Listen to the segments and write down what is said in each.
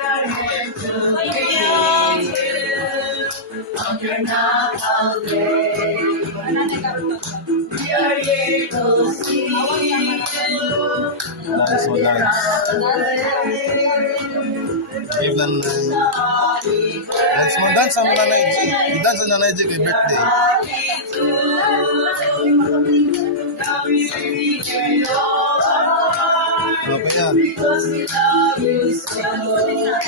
are here to meet you on your knockout day. We are here to see you. Dance mo, dance. Give them dance mo, dance ang Nanay G. I-dance ang Nanay G kay birthday. Ano pa yan? Because we love you so.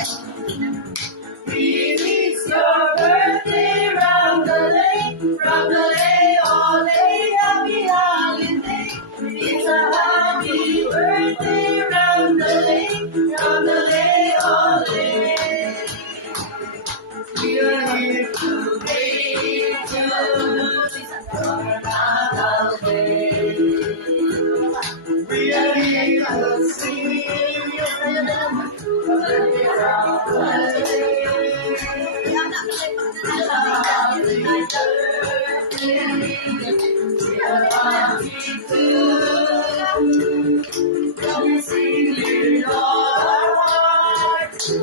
It's your birthday, round the lake, all day, happy holiday. It's a happy birthday, round the lake, all day. We are here to make you on our day. We are here to sing around the day.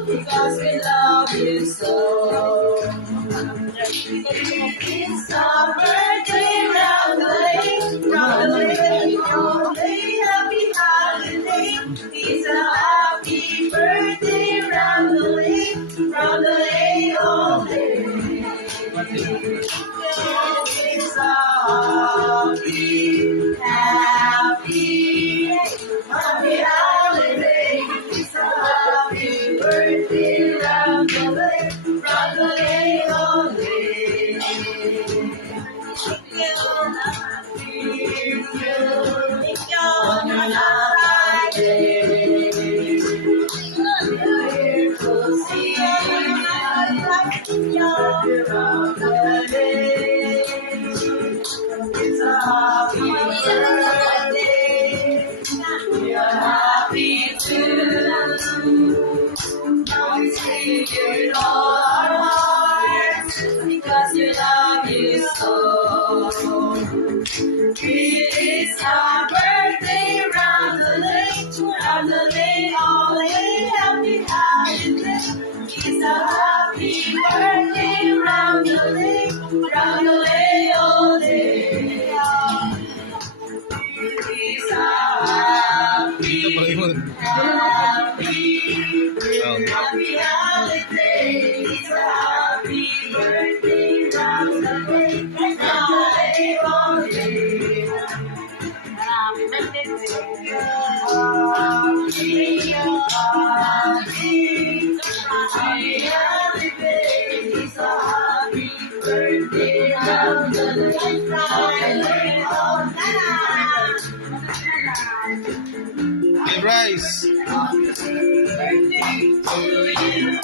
Because we love you so. It's our birthday, round the lake, all day, happy holiday. It's a happy birthday, round the lake, all day. It's a happy holiday. It's a happy birthday, round the lake, all day. On your night day. Here to see you around the day. It's a happy birthday. We are happy too. Now we sing it all our hearts because we love you so. It's our birthday, round the lake, all day, happy holiday. It's a happy birthday, round the lake, all day. It's a happy holiday. It's a happy birthday, round the lake, all day. Happy birthday to you. Happy holiday. It's a happy birthday, round the lake, all day. Hey, Bryce. Happy birthday to you.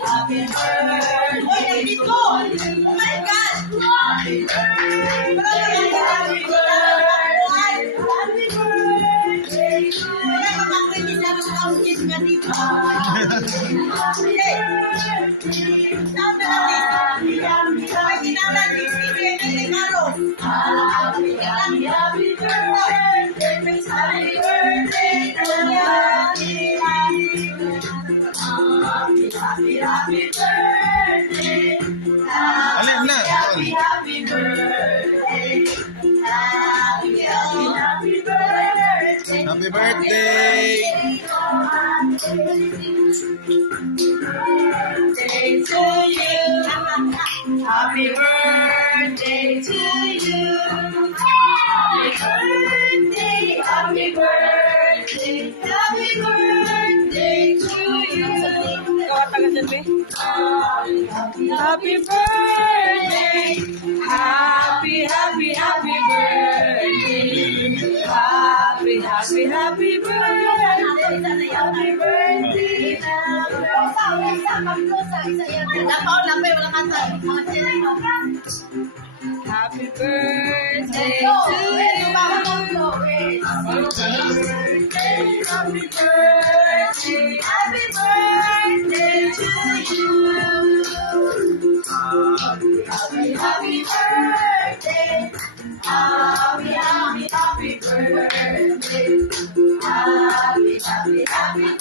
Happy birthday to you. Oh my God! Happy birthday, happy birthday, happy birthday to Happy birthday. Alin na? Happy birthday. Happy birthday. Happy birthday! Birthday to you. Happy birthday to you. Happy birthday. Happy birthday. Happy birthday to you. Happy birthday. Happy birthday. Happy birthday. Happy birthday. Happy birthday to you. Happy birthday. Happy birthday. Happy birthday to you. Happy birthday. Happy birthday.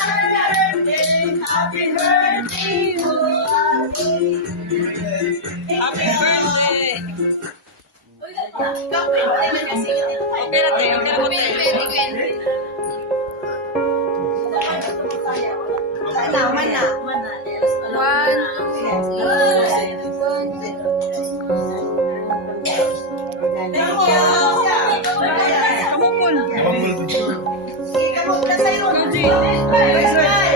Happy birthday. Happy birthday to Ate. Happy birthday! Ikaw, pwede man kasi. Okay na tayo, okay na ba tayo? Man na. Kamukul. Mabulog. Sige, kamu, pala sa'yo. Bye, bye.